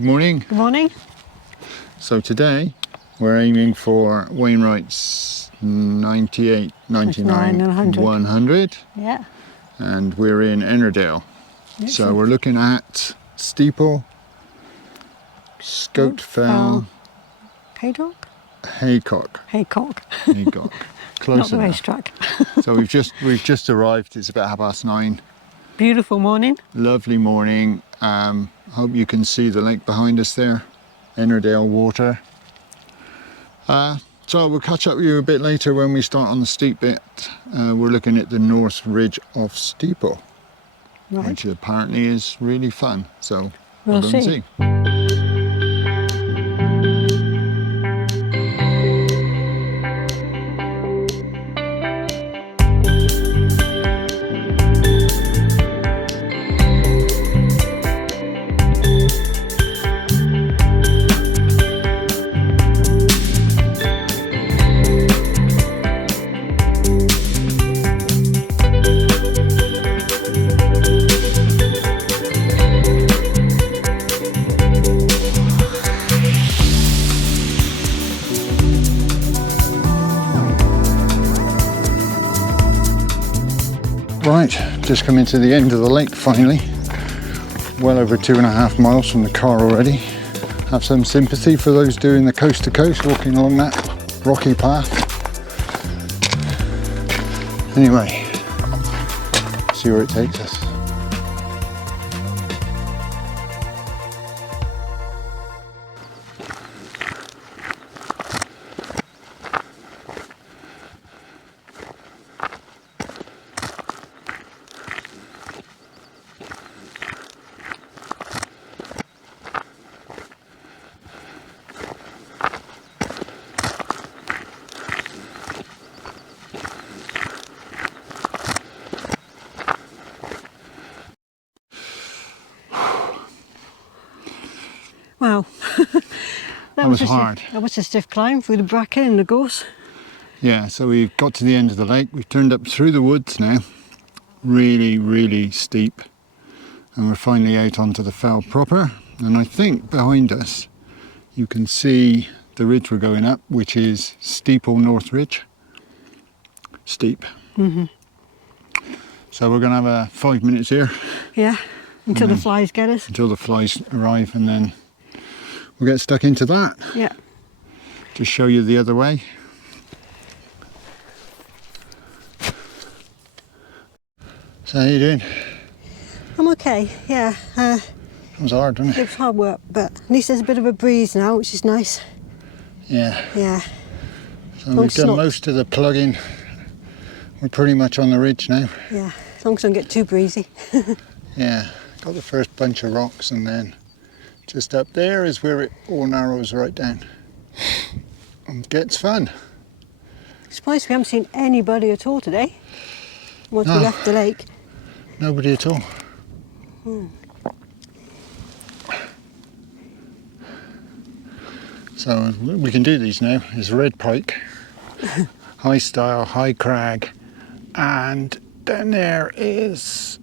Good morning. Good morning. So today we're aiming for Wainwrights 98, 99, 100. Yeah. And we're in Ennerdale. Excellent. So we're looking at Steeple, Scoat Fell, Haycock? Haycock. Haycock. Haycock. Close Not the enough. racetrack. So we've just arrived. It's about 9:30. Beautiful morning. Lovely morning. Hope you can see the lake behind us there, Ennerdale Water. So we'll catch up with you a bit later when we start on the steep bit. We're looking at the north ridge of Steeple, Right. which apparently is really fun. So We'll go and see. Right, just coming to the end of the lake finally. Well over 2.5 miles from the car already. Have some sympathy for those doing the coast to coast, walking along that rocky path. Anyway, see where it takes us. Wow. That was hard. That was a stiff climb through the bracken and the gorse. Yeah, so we've got to the end of the lake. We've turned up through the woods now. Really, really steep. And we're finally out onto the fell proper. And I think behind us you can see the ridge we're going up, which is Steeple North Ridge. Steep. Mm-hmm. So we're going to have 5 minutes here. Yeah, until the flies get us. Until the flies arrive, and then we'll get stuck into that. Yeah. Just show you the other way. So how you doing? I'm okay, yeah. It was hard, wasn't It it? was hard work, but at least there's a bit of a breeze now, which is nice. Yeah. Yeah. So we've done most of the plugging. We're pretty much on the ridge now. Yeah, as long as I don't get too breezy. Yeah, got the first bunch of rocks, and then just up there is where it all narrows right down. And gets fun. Surprised we haven't seen anybody at all today. Once we left the lake. Nobody at all. So we can do these now. There's red pike, high style, high crag, and down there is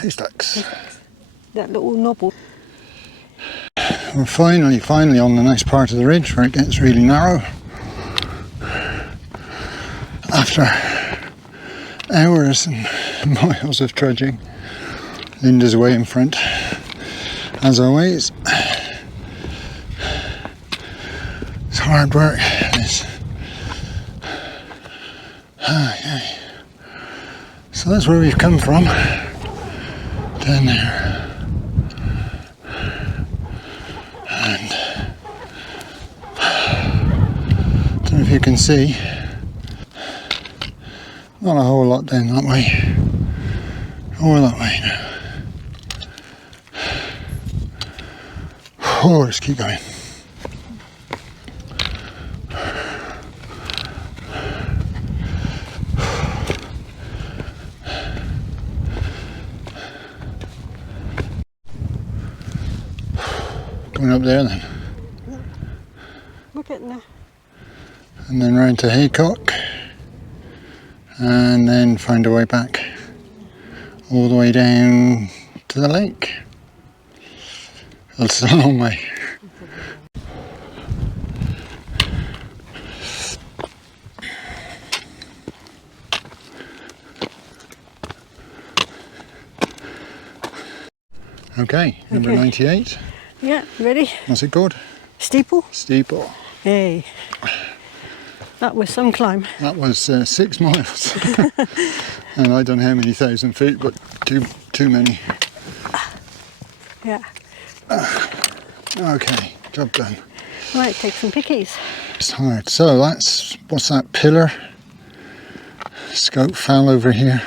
haystacks. That little knobble. We're finally on the nice part of the ridge where it gets really narrow. After hours and miles of trudging, Linda's away in front, as always. It's hard work, this. Okay. So that's where we've come from, down there. And don't know if you can see, not a whole lot down that way, or that way now. Oh, let's keep going. Going up there then. We're getting there. And then round to Haycock, and then find a way back all the way down to the lake. That's a long way. Okay, number 98. Yeah, ready? What's it called? Steeple? Steeple. Hey. That was some climb. That was 6 miles. And I don't know how many thousand feet, but too many. Yeah. Okay, job done. Right, take some pickies. It's hard. So that's, what's that pillar? Scoat Fell over here.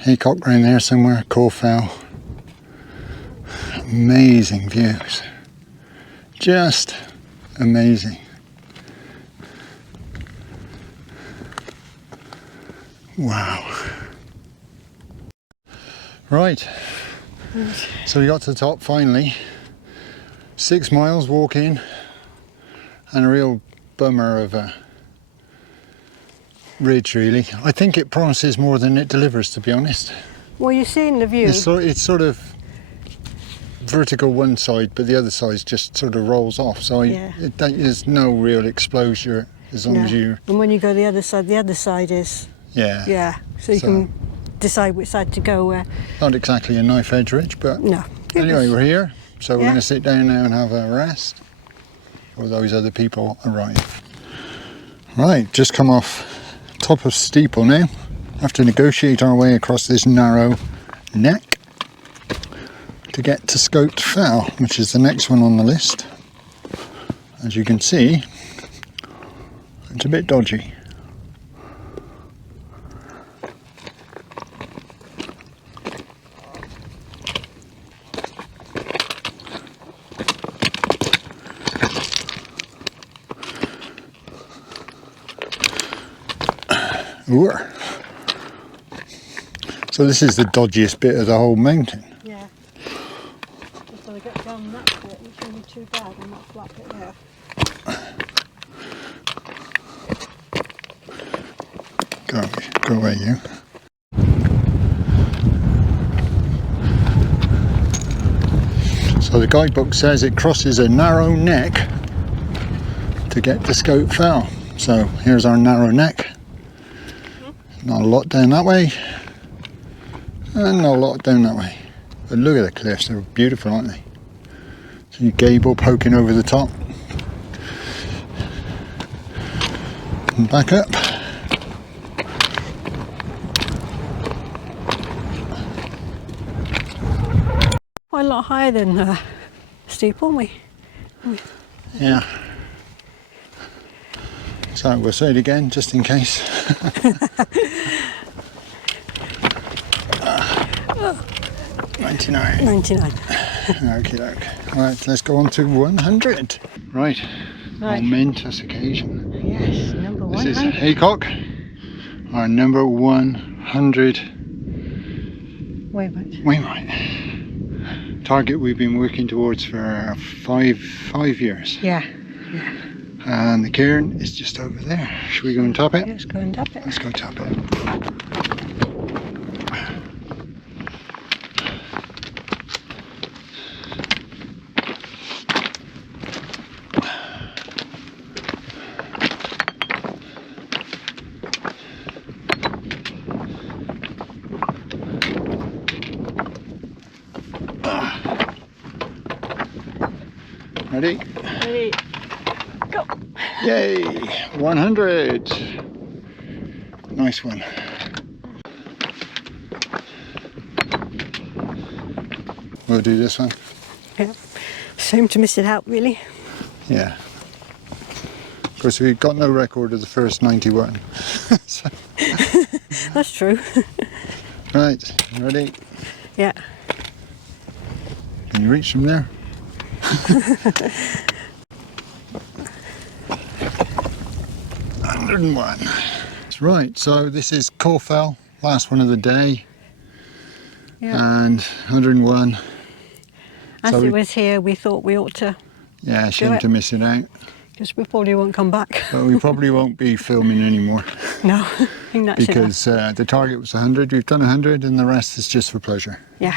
Haycock round there somewhere, Caw Fell. Amazing views. Just amazing. Wow. Right. So we got to the top finally. 6 miles walk in and a real bummer of a ridge really. I think it promises more than it delivers, to be honest. Well, you're seeing the view. It's sort of vertical one side, but the other side just sort of rolls off. So there's no real exposure as long as you... And when you go the other side is... Yeah. Yeah, so you can decide which side to go where. Not exactly a knife edge ridge, but no. Anyway, we're here, so we're going to sit down now and have a rest before those other people arrive. Right, just come off top of Steeple now. Have to negotiate our way across this narrow neck to get to Scoat Fell, which is the next one on the list. As you can see, it's a bit dodgy. Ooh. So this is the dodgiest bit of the whole mountain. Yeah. Just when I get down that bit, it shouldn't be too bad on that flat bit there. Go away, you. So the guidebook says it crosses a narrow neck to get to Scoat Fell. So here's our narrow neck. Not a lot down that way, and not a lot down that way. But look at the cliffs, they're beautiful, aren't they? See gable poking over the top. And back up. Quite a lot higher than Steeple, aren't we? Yeah. So we'll say it again, just in case. 99. 99. Okay, right, let's go on to 100. Right. Momentous occasion. Yes, number 100. This is Haycock, our number 100 Wainwright. Target we've been working towards for five years. Yeah. And the cairn is just over there. Should we go and top it? Let's go and top it. Let's go top it. Ready? Ready. Go. Yay! 100. Nice one. We'll do this one. Yeah. Shame to miss it out, really. Yeah. Of course, we've got no record of the first 91. So. That's true. Right, ready? Yeah. Can you reach from there? 101. Right, so this is Caw Fell, last one of the day. Yeah. And 101. As so it was here, we thought we ought to. Yeah, shame to miss it out. Because we probably won't come back. But we probably won't be filming anymore. No, I think that should have. because the target was 100. We've done 100 and the rest is just for pleasure. Yeah.